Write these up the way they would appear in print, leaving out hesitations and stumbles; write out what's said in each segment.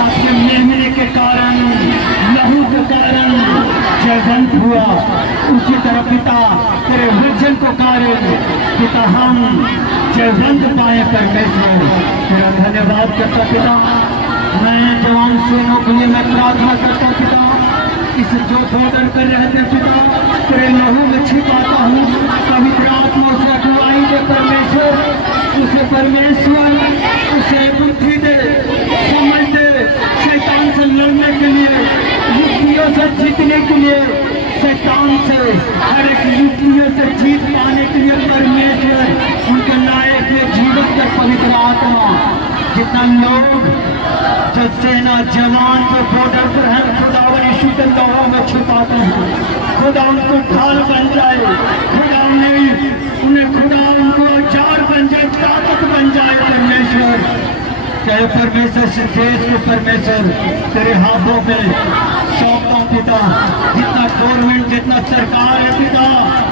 आपके मेहनत के कारण, लहू के कारण जयवंत हुआ। उसी तरह पिता तेरे वचन को कारण पिता हम जयवंत पाए परमेश्वर। तेरा धन्यवाद करता पिता। मैं जवान सेनों के लिए मैं प्रार्थना करता पिता, इस जो भोजन कर रहे थे पिता तेरे लहू में छिपाता हूँ। पवित्र आत्मा से अगुवाई दे परमेश्वर, उसे परमेश्वर उसे बुद्धि दे, समझ दे, शैतान से लड़ने के लिए, युक्तियों से जीतने के लिए, शैतान से हर एक युक्तियों से जीत पाने के लिए परमेश्वर उनके नायक में जीवन का पवित्र आत्मा। जितना लोग जो सेना जवान को बॉर्डर पर है खुदावन यीशु के लोगों में छुपाते हैं, खुदा उनको ढाल बन जाए, खुदा उन्हें खुदा उनको औजार बन जाए, ताकत बन जाए परमेश्वर। चाहे परमेश्वर से देश के परमेश्वर तेरे हाथों में सौंपो पिता। जितना गवर्नमेंट जितना सरकार है पिता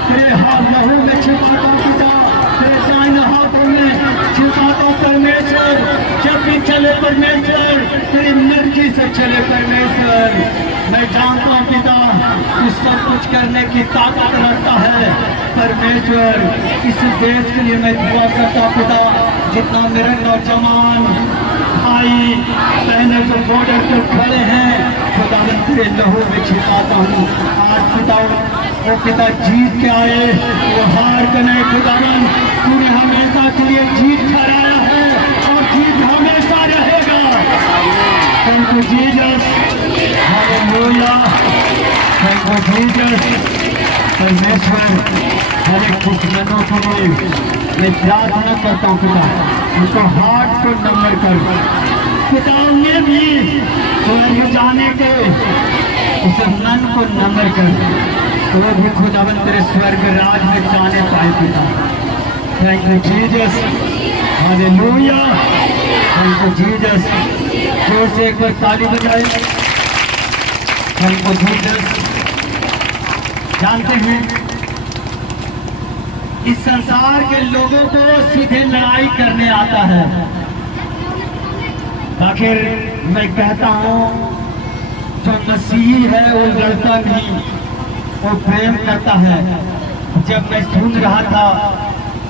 तेरे हाथ लहू में छिपाता पिता, तेरे दाहिने हाथों में छिपाता परमेश्वर। जब भी चले परमेश्वर तेरी मर्जी से चले परमेश्वर। मैं जानता हूँ पिता तू सब कुछ करने की ताकत रखता है परमेश्वर। इस देश के लिए मैं दुआ करता पिता, जितना मेरे नौजवान भाई बहने जो बॉर्डर पर खड़े हैं खुदा तेरे लहू में छिपाता हूँ। आज पिता वो पिता जीत के आए, वो हार के नहीं खुदावन तूने हमेशा के लिए जीत कराया है और जीत हमेशा रहेगा। Thank you Jesus, hallelujah, thank you Jesus. परमेश्वर हर एक दुश्मनों के लिए मैं प्रार्थना करता हूँ पिता, उनको हार्ट को नंबर कर पिता, उन्हें भी स्वर्ग जाने के उस मन को नंबर कर, तो भी खुदावन तेरे स्वर्ग राज में जाने पाए पिता। Thank you Jesus, hallelujah, thank you Jesus. जोर से एक बार ताली बजाए। Thank you Jesus. जानते हैं इस संसार के लोगों को सीधे लड़ाई करने आता है, आखिर मैं कहता हूँ जो मसीही है वो लड़ता नहीं, वो प्रेम करता है। जब मैं सुन रहा था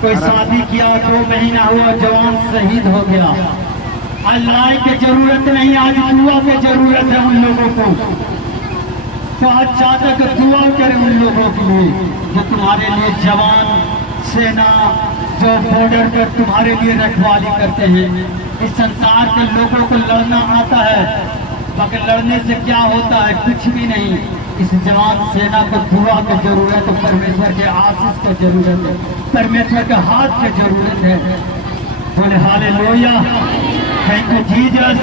कोई शादी किया 2 महीना हुआ जवान शहीद हो गया। आज लड़ाई की जरूरत नहीं, आज दुआ की जरूरत है उन लोगों को। तो आज चाहता कि दुआ करें उन लोगों के लिए जो तुम्हारे लिए जवान सेना जो बॉर्डर पर तुम्हारे लिए रखवाली करते हैं। इस संसार के लोगों को लड़ना आता है, मगर लड़ने से क्या होता है? कुछ भी नहीं। इस जवान सेना को दुआ की जरूरत है, परमेश्वर के आशीष की जरूरत है, परमेश्वर के हाथ की जरूरत है। बोले हालेलुया, थैंक यू जीसस।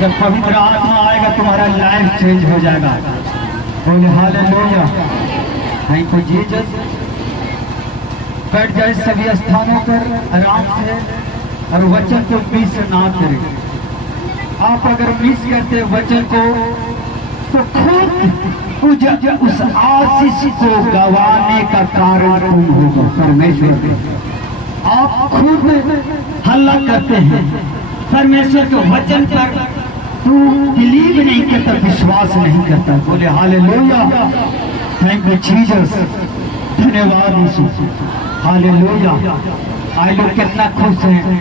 जब पवित्र आत्मा आएगा तुम्हारा लाइफ चेंज हो जाएगा। बोले हालेलुया, थैंक यू जीसस। बैठ जाए सभी स्थानों पर आराम से और वचन को मिस ना करें। आप अगर मिस करते वचन को तो खुद उस आशीष को गवाने का कारण तुम होगा परमेश्वर। आप खुद हल्ला करते हैं परमेश्वर के वचन पर, तू बिलीव नहीं करता, विश्वास नहीं करता। बोले हालेलुया, थैंक यू जीसस, धन्यवाद यीशु, हालेलुया। आए लोग कितना खुश हैं,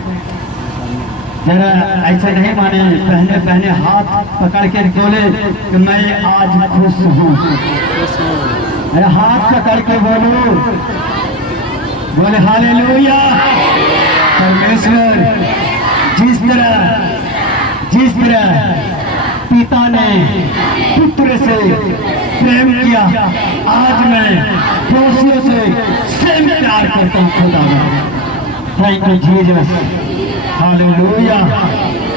जरा ऐसे नहीं माने, पहने पहने हाथ पकड़ के बोले कि मैं आज खुश हूँ। अरे हाथ पकड़ के बोलो, बोले हालेलुया। परमेश्वर जिस तरह पिता ने पुत्र से प्रेम किया, आज मैं दोषियों से सेम प्यार करता हूँ खुदा। Thank you Jesus, hallelujah.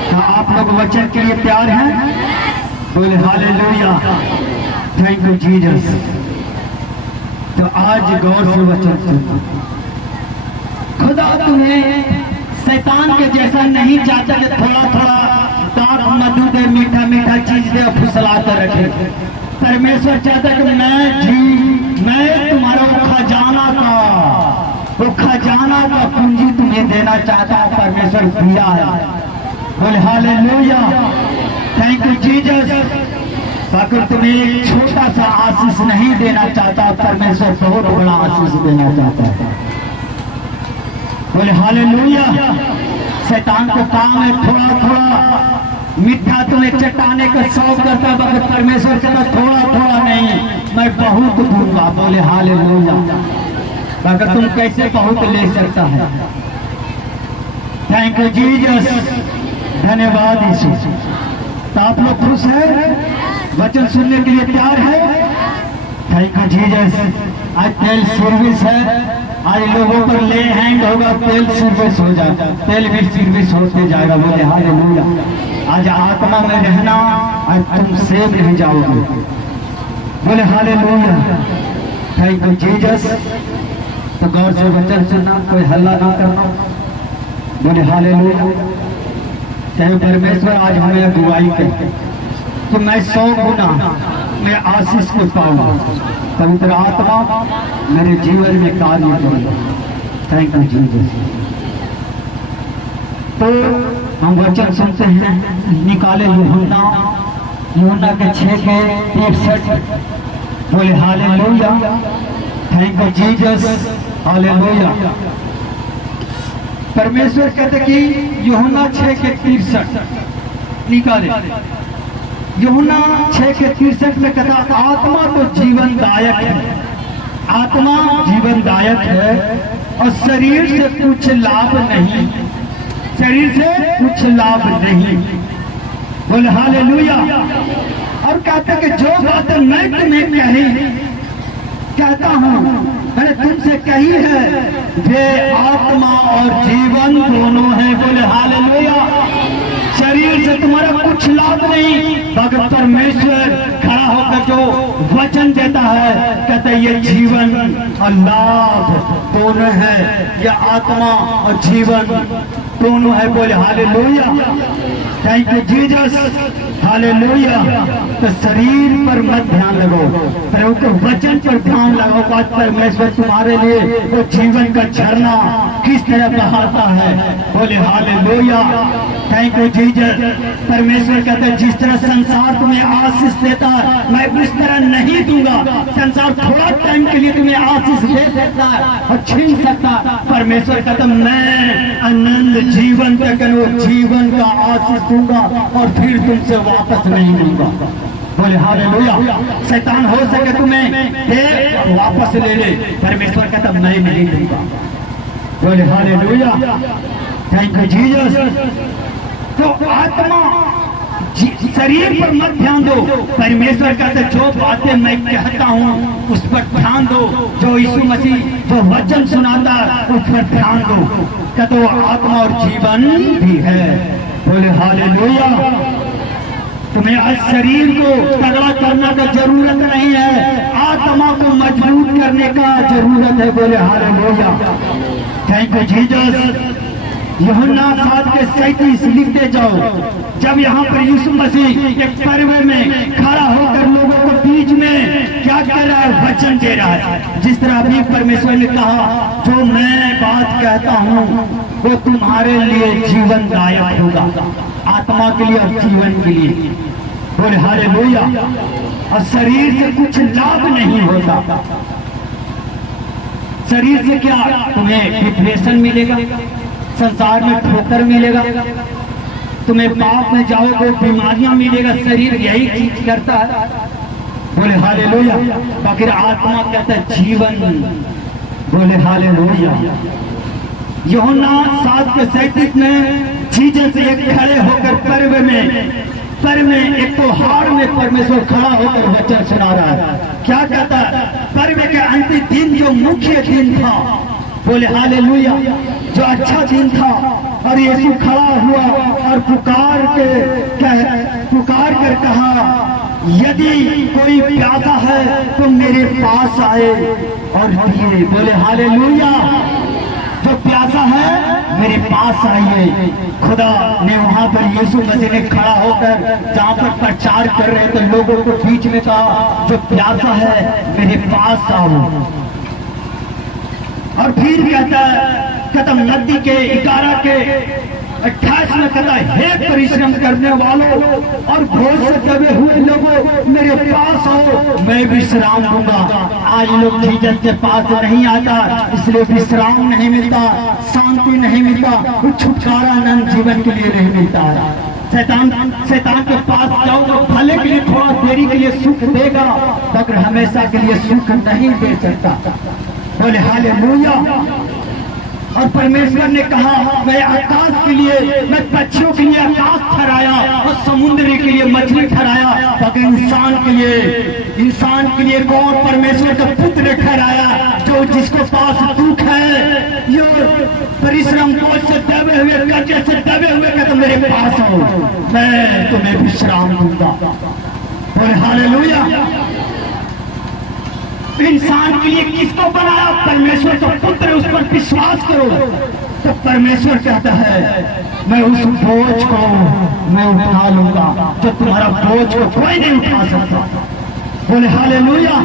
क्या आप लोग वचन के लिए तैयार हैं? बोले हालेलुया, थैंक यू जीसस। तो आज गौर से वचन सुनो। खुदा तुम्हें शैतान के जैसा नहीं चाहता कि थोड़ा थोड़ा दांत मधु दे, मीठा मीठा चीज दे, फुसला कर रखे। परमेश्वर चाहता कि मैं तुम्हारा वो खजाना का पूंजी तुम्हें देना चाहता हूँ। परमेश्वर दिया है। बोले हालेलुया, अगर तुम्हें एक छोटा सा आशीष नहीं देना चाहता, परमेश्वर बहुत बड़ा आशीष देना चाहता है। बोले हालेलुया। शैतान को काम है थोड़ा थोड़ा मीठा तुम्हें चटाने का शौक करता, मगर परमेश्वर कहता थोड़ा थोड़ा नहीं, मैं बहुत दूंगा। बोले हालेलुया। अगर तुम कैसे बहुत ले सकता है। थैंक यू जीसस, धन्यवाद यीशु। तो आप लोग खुश हैं, वचन सुनने के लिए तैयार है? Thank you Jesus. आज तेल सर्विस है, आज लोगों पर ले हैंड होगा, तेल सर्विस हो जाएगा, तेल भी सर्विस होते जाएगा। बोले हालेलुया। आज आत्मा में रहना, आज तुम सेव नहीं जाओगे। बोले हालेलुया। Thank you Jesus. तो गौर से वचन सुनना, कोई हल्ला ना करना। बोले हालेलुया। चाहे परमेश्वर आज हमें अगुवाई करे कि मैं 100 गुना मैं आशीष को पाऊंगा, पवित्र आत्मा मेरे जीवन में कार्य करे। Thank you Jesus. तो हम वचन सुनते हैं, निकाले यूहन्ना के 6:63। बोले hallelujah. Thank you Jesus, hallelujah. परमेश्वर कहते कि यूहन्ना 6:63 निकाले। यूहन्ना 6:63 में कहता आत्मा तो जीवनदायक है, आत्मा जीवनदायक है और शरीर से कुछ लाभ नहीं, शरीर से कुछ लाभ नहीं। बोले हालेलुया। और कहते कि जो बातें मैं तुम्हें कहता हूँ, मैंने तुमसे कही है, वे आत्मा और जीवन दोनों है। बोले हालेलुया। शरीर से तुम्हारा कुछ लाभ नहीं, मगर परमेश्वर खड़ा होकर जो वचन देता है, कहते ये जीवन और लाभ दोनों है, ये आत्मा और जीवन दोनों है। बोले hallelujah. Thank you Jesus, hallelujah. तो शरीर पर मत ध्यान लगाओ, प्रभु के वचन पर ध्यान लगाओ। आज परमेश्वर तुम्हारे लिए वो जीवन का झरना किस तरह बहाता है। बोले हालेलुया। Thank you Jesus. परमेश्वर कहते हैं जिस तरह संसार तुम्हें आशीष देता है, मैं उस तरह नहीं दूंगा। संसार थोड़ा टाइम के लिए तुम्हें आशीष दे सकता है और छीन सकता है। परमेश्वर कहता है मैं आनंद जीवन तक जीवन का आशीष दूंगा और फिर तुमसे वापस नहीं दूंगा। बोले हालेलुया। शैतान हो सके तुम्हें दे वापस ले ले, परमेश्वर कहता मैं नहीं दूंगा। बोले हालेलुया। Thank you Jesus. तो आत्मा शरीर पर मत ध्यान दो। परमेश्वर कहते जो बातें मैं कहता हूँ उस पर ध्यान दो, जो यीशु मसीह जो वचन सुनाता उस पर ध्यान दो। कहते वो आत्मा और जीवन भी है। बोले हालेलुया। तुम्हें आज शरीर को तगड़ा करने का जरूरत नहीं है, आत्मा को मजबूत करने का जरूरत है। बोले हालेलुया। Thank you Jesus. यूहन्ना 7:37 लिखते जाओ। जब यहाँ पर यीशु मसीह एक पर्व में खड़ा होकर लोगों को बीच में क्या कर रहा है, वचन दे रहा है। जिस तरह अभी परमेश्वर ने कहा जो मैं बात कहता हूँ वो तुम्हारे लिए जीवनदायक होगा, आत्मा के लिए और जीवन के लिए। बोले हालेलुया। और शरीर से कुछ लाभ नहीं होता। शरीर से क्या तुम्हें डिप्रेशन मिलेगा, संसार में ठोकर मिलेगा, तुम्हें पाप में जाओगे बीमारियां मिलेगा। शरीर यही चीज करता है। बोले हालेलुया। बाकी आत्मा कहता है जीवन। बोले हालेलुया। यूहन्ना 7:37 में जीसस एक खड़े होकर पर्व में एक त्योहार में परमेश्वर खड़ा होकर वचन सुना रहा है। क्या कहता है? पर्व के अंतिम दिन जो मुख्य दिन था, बोले हालेलुया, जो अच्छा दिन था, और यीशु खड़ा हुआ और पुकार कर कहा यदि कोई प्यासा है तो मेरे पास आए और पिए। बोले हालेलुया। जो प्यासा है मेरे पास आइए। खुदा ने वहां पर यीशु मसीह ने खड़ा होकर जहां पर प्रचार कर रहे थे लोगों को बीच में कहा जो प्यासा है मेरे पास आओ। और फिर कहता है खत्म नदी के 11 के 28 में कहता है, हे परिश्रम करने वालों और भोज से दबे हुए लोगों, मेरे पास आओ, मैं विश्राम दूंगा। आज लोग जीसस के पास नहीं आता, इसलिए विश्राम नहीं मिलता, शांति नहीं मिलता, छुटकारा आनंद जीवन के लिए नहीं मिलता है। शैतान के पास जाओ तो भले के लिए थोड़ा देरी के लिए सुख देगा, मगर हमेशा के लिए सुख नहीं दे सकता। बोले हालेलुया। और परमेश्वर ने कहा, मैं आकाश के लिए, मैं पक्षियों के लिए आकाश ठहराया और समुद्र के लिए मछली ठहराया, मगर इंसान के लिए कौन परमेश्वर का पुत्र ठहराया? जो जिसको पास दुख है, यो परिश्रम बोझ से दबे हुए, कर्जे से दबे हुए, कहते मेरे पास आओ, मैं तुम्हें विश्राम दूंगा। बोले हालेलुया। इंसान के लिए किसको बनाया? परमेश्वर का पुत्र, उस पर विश्वास करो। तो परमेश्वर कहता है, मैं उस बोझ को मैं उठा लूंगा, जो तुम्हारा बोझ को कोई नहीं उठा सकता। बोले हालेलुया।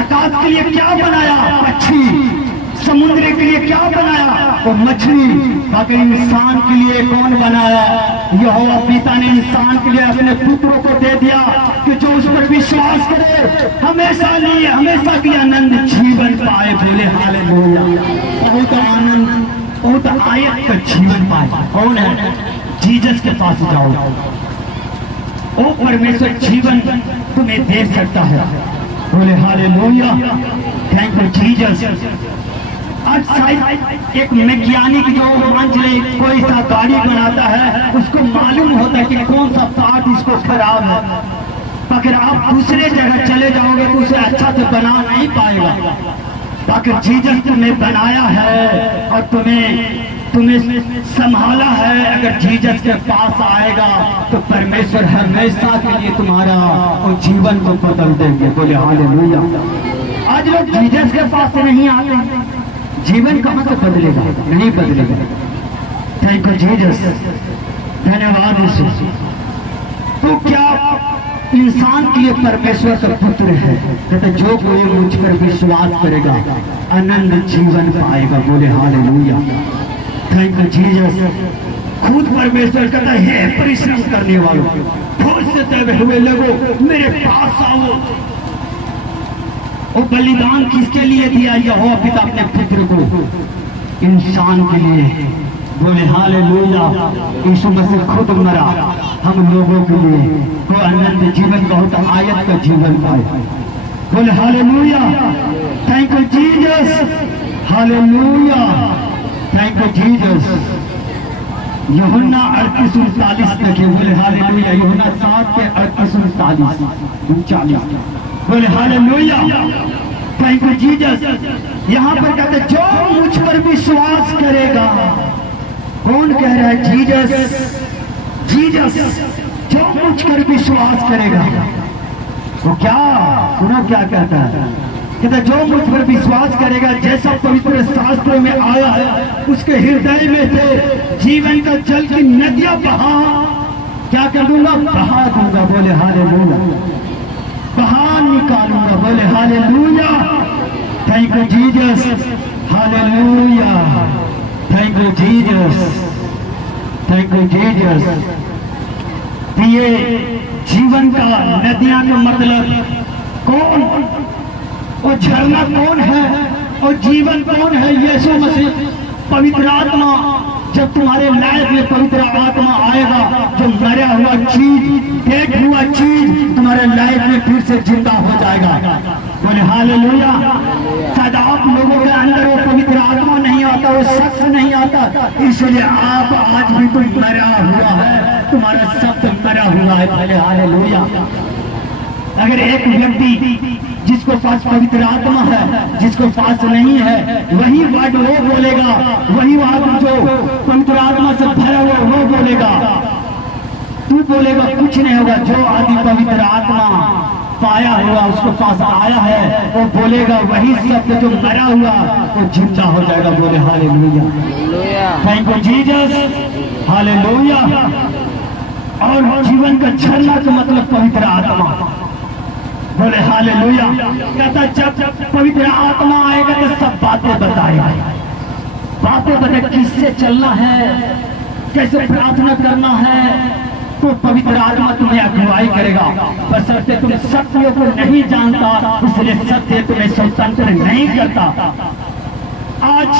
आकाश के लिए क्या बनाया? पक्षी। समुद्र के लिए क्या बनाया? वो मछली। मगर इंसान के लिए कौन बनाया? यहोवा पिता ने इंसान के लिए अपने पुत्रों को दे दिया कि जो उस पर विश्वास करे हमेशा की आनंद जीवन पाए। बोले हालेलुया। बहुत आनंद, बहुत आयत का जीवन पाए। कौन है? जीसस के पास जाओ, ओ परमेश्वर जीवन तुम्हें दे सकता है। बोले हालेलुया। Thank you Jesus. आज शायद एक वैज्ञानिक जो मान चले कोई सा गाड़ी बनाता है, उसको मालूम होता है कि कौन सा पार्ट इसको खराब है, अगर आप दूसरे जगह चले जाओगे तो उसे अच्छा से बना नहीं पाएगा। अगर जीसस तुम्हें बनाया है और तुम्हें संभाला है, अगर जीसस के पास आएगा तो परमेश्वर हमेशा के लिए तुम्हारा और जीवन को बदल देंगे। बोले हालेलुया। आज लोग जीसस के पास नहीं आते, जीवन कहां से बदलेगा? नहीं बदलेगा। Thank you Jesus. धन्यवाद यीशु। तो क्या इंसान के लिए परमेश्वर का पुत्र है? कहते जो कोई मुझ पर विश्वास करेगा आनंद जीवन पाएगा। बोले हालेलुया। Thank you Jesus. खुद परमेश्वर कहता है, हे परिश्रम करने वालों, भोज से दबे हुए लोगों, मेरे पास आओ। वो बलिदान किसके लिए दिया? यहोवा पिता अपने पुत्र को, इंसान के लिए। बोले हालेलुया। यीशु मसीह खुद मरा हम लोगों के लिए, वो आनंद जीवन बहुत आयत का जीवन पाए। बोले hallelujah. Thank you Jesus. Hallelujah. Thank you Jesus. यूहन्ना 38:39 तक। बोले हालेलुया। यूहन्ना 7:38-39। बोले हालेलुया। Thank you Jesus. यहाँ पर कहते जो मुझ पर विश्वास करेगा। कौन कह रहा है? जीसस। जीसस। जो मुझ पर विश्वास करेगा वो क्या, सुनो क्या कहता है? कहता जो मुझ पर विश्वास करेगा, जैसा पवित्र शास्त्रों में आया है, उसके हृदय में से जीवन का जल की नदियां बहा, क्या कर दूंगा? बहा दूंगा। बोले हालेलुया। बाहर निकालूंगा। बोले hallelujah. Thank you Jesus. Hallelujah. Thank you Jesus. Thank you Jesus. ये जीवन का नदियां का मतलब कौन? वो झरना कौन है और जीवन कौन है? यीशु मसीह। पवित्र आत्मा जब तुम्हारे लाइफ में पवित्र आत्मा आएगा, जो मरा हुआ चीज, डेड हुआ चीज तुम्हारे लाइफ में फिर से जिंदा हो जाएगा। बोले हालेलुया। शायद आप लोगों के अंदर वो पवित्र आत्मा नहीं आता, वो शख्स नहीं आता, इसलिए आप आज भी तुम मरा हुआ है, तुम्हारा शब्द मरा हुआ है। बोले हालेलुया। अगर एक व्यक्ति जिसको पास पवित्र आत्मा है, जिसको पास नहीं है, वही वर्ड वो बोलेगा, वही बात जो पवित्र आत्मा से भरा हुआ वो बोलेगा। तू बोलेगा कुछ नहीं होगा। जो आदमी पवित्र आत्मा पाया हुआ, उसको पास आया है, वो बोलेगा वही शब्द जो मरा हुआ वो जिंदा हो जाएगा। बोले hallelujah. Thank you Jesus. Hallelujah. और जीवन का झरना का मतलब पवित्र आत्मा। बोले हालेलुया। कहता जब पवित्र आत्मा आएगा तो सब बातें बताएगा। बातें बता किससे चलना है, कैसे प्रार्थना करना है, तो पवित्र आत्मा तुम्हें अगुवाई करेगा। बशर्ते तुम सत्य को नहीं जानता, इसलिए सत्य तुम्हें स्वतंत्र नहीं करता। आज